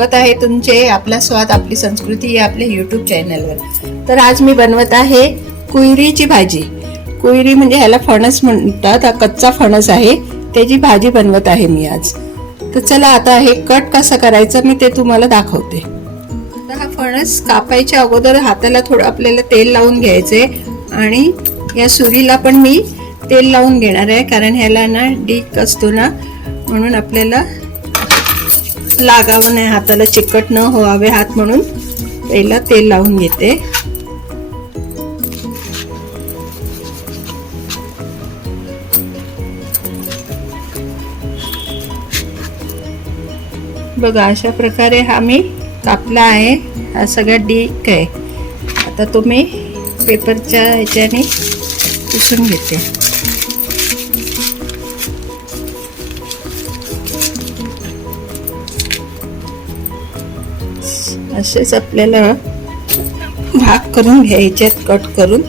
स्वागत आहे तुमचे आपला स्वाद आपली संस्कृती या आपल्या यूट्यूब चॅनलवर। तर आज मी बनवत आहे कुयरीची भाजी। कुयरी म्हणजे ह्याला फणस म्हणतात, हा कच्चा फणस आहे, त्याची भाजी बनवत आहे मी आज। तर चला आता हे कट कसं करायचं मी ते तुम्हाला दाखवते। आता हा फणस कापायच्या अगोदर हाताला थोडं आपल्याला तेल लावून घ्यायचे आणि या सुरीला पण मी तेल लावून घेणार आहे, कारण ह्याला ना डीक असतो ना, म्हणून आपल्याला लागावं नाही, हाताला चिकट न व्हावे हात, म्हणून पहिला तेल लावून घेते। बघा अशा प्रकारे हा मी कापला आहे, हा सगळा डीक आहे। आता तो मी पेपरच्या ह्याच्याने पुसून घेते। असेच आपल्याला भाग करून घ्यायच्यात, कट करून।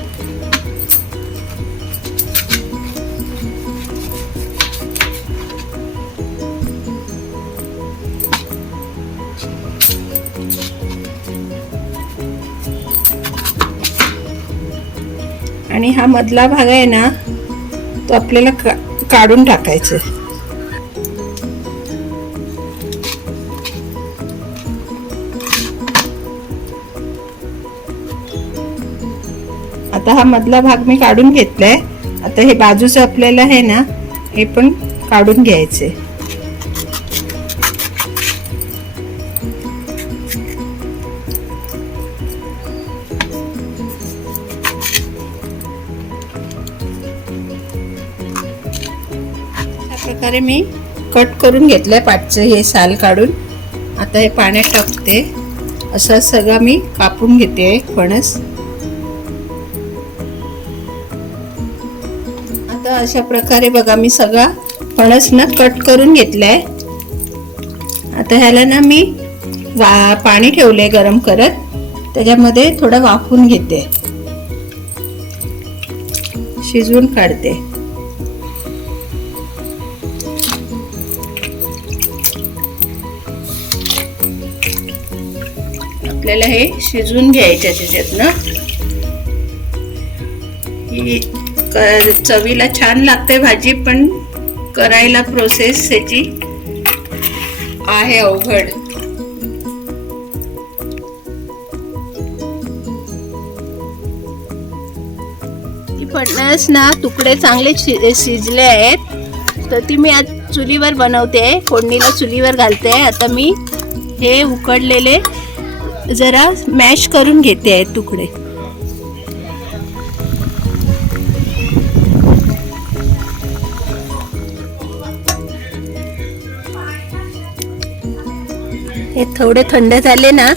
आणि हा मधला भाग आहे ना, तो आपल्याला काढून टाकायचा। आता हा मधला भाग मी काढून घेतलाय। आता हे बाजूचं आपल्याला आहे ना, हे पण काढून घ्यायचे। अशा प्रकारे मी कट करून घेतलंय पाठचं हे साल काढून। आता हे पाण्यात टाकते, असं सगळं मी कापून घेते फणस। आता अशा प्रकारे बघा मी सगळा फणस ना कट करून घेतलाय। आता ह्याला ना मी पाणी ठेवले गरम करत, त्याच्यामध्ये थोडं वाफवून घेते, शिजवून काढते। आपल्याला हे शिजवून घ्यायचं त्याच्यातनं। चवीला छान लागते भाजी, पण करायला प्रोसेस त्याची आहे अवघड। फणस ना तुकडे चांगले शिजले आहेत, तर ती मी आज चुलीवर बनवते, फोडणीला चुलीवर घालते। आता मी हे उकडलेले जरा मॅश करून घेते आहेत तुकडे। हे थोडे थंड झाले ना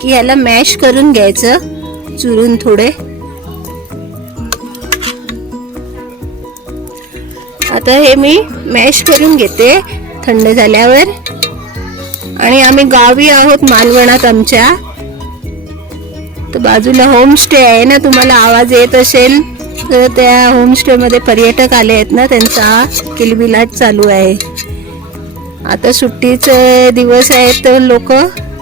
की याला मॅश करून घ्यायचं, चुरून थोडे। आता हे मी मॅश करून घेते थंड झाल्यावर। आणि आम्ही गावी आहोत मालवणात आमच्या, तर बाजूला होमस्टे आहे ना, तुम्हाला आवाज येत असेल तर त्या होमस्टे मध्ये पर्यटक आले आहेत ना, त्यांचा किलबिलाट चालू आहे। आता सुट्टीचे दिवस आहेत तर लोक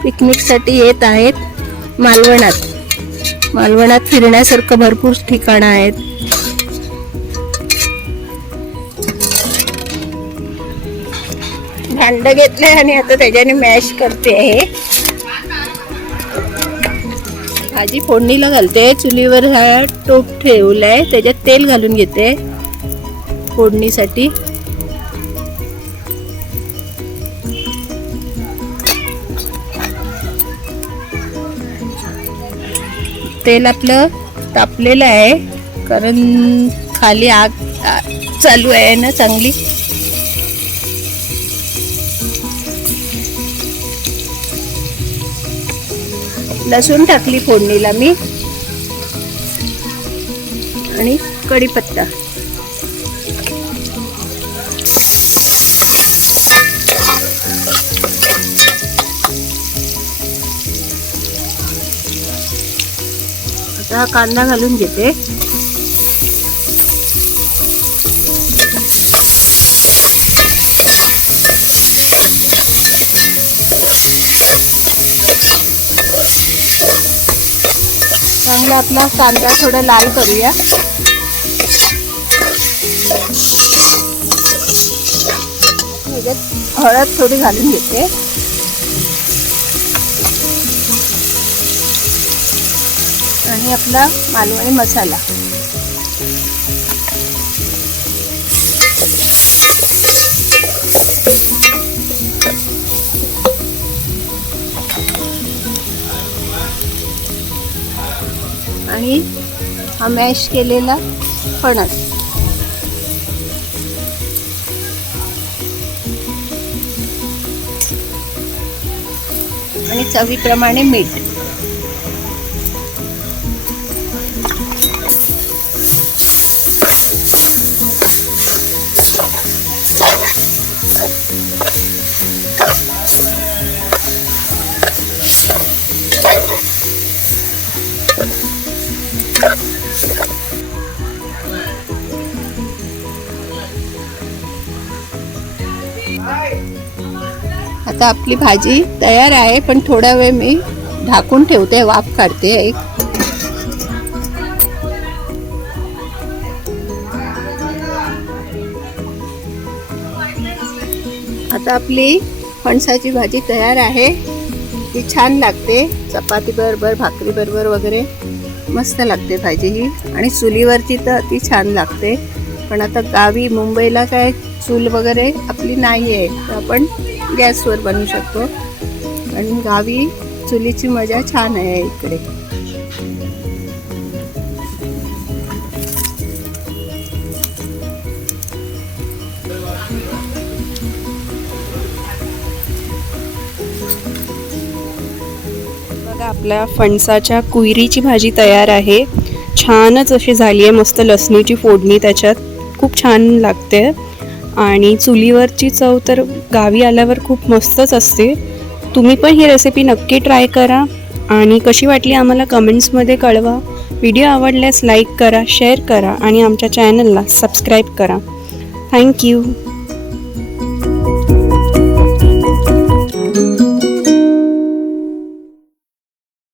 पिकनिक साठी येत आहेत मालवणात। मालवणात फिरण्यासारखं भरपूर ठिकाणं आहेत। भांड घेतले आणि आता त्याच्याने मॅश करते। हे भाजी फोडणीला घालते, चुलीवर हा टोप ठेवलाय, त्याच्यात तेल घालून घेते फोडणीसाठी। तेल आपलं तापलेलं आहे, कारण खाली आग चालू आहे ना चांगली। लसूण टाकली फोडणीला मी, आणि कढीपत्ता। आता हा कांदा घालून घेते। चांगला आपला कांदा थोडा लाल करूया. हळद थोडी घालून घेते. आणि आपला मालवणी मसाला. आणि हा मॅश केलेला फणस. आणि चवीप्रमाणे मीठ. आता आपली भाजी तयार आहे, पण थोडा वेळ मी ढाकून ठेवते, वाफ काढते एक. आता आपली फणसाची भाजी तयार आहे. ती छान लागते चपाती बरोबर, भाकरी बरोबर वगैरे मस्त लागते भाजी ही. आणि चुलीवरची तर ती छान लागते. पण आता गावी मुंबईला काय चूल वगैरे आपली नाही आहे, तर आपण गॅसवर बनवू शकतो. आणि गावी चुलीची मजा छान आहे इकडे. बघा, आपल्या फणसाच्या कुयरीची भाजी तयार आहे. छानच अशी झाली आहे, मस्त लसणीची फोडणी त्याच्यात, खूप छान लागते. आणि चुलीवरची चव तर गावी आल्यावर खूप मस्तच असते. तुम्ही पण ही रेसिपी नक्की ट्राय करा आणि कशी वाटली आम्हाला कमेंट्समध्ये कळवा. व्हिडिओ आवडल्यास लाईक करा, शेअर करा आणि आमच्या चॅनलला सबस्क्राईब करा. थँक्यू.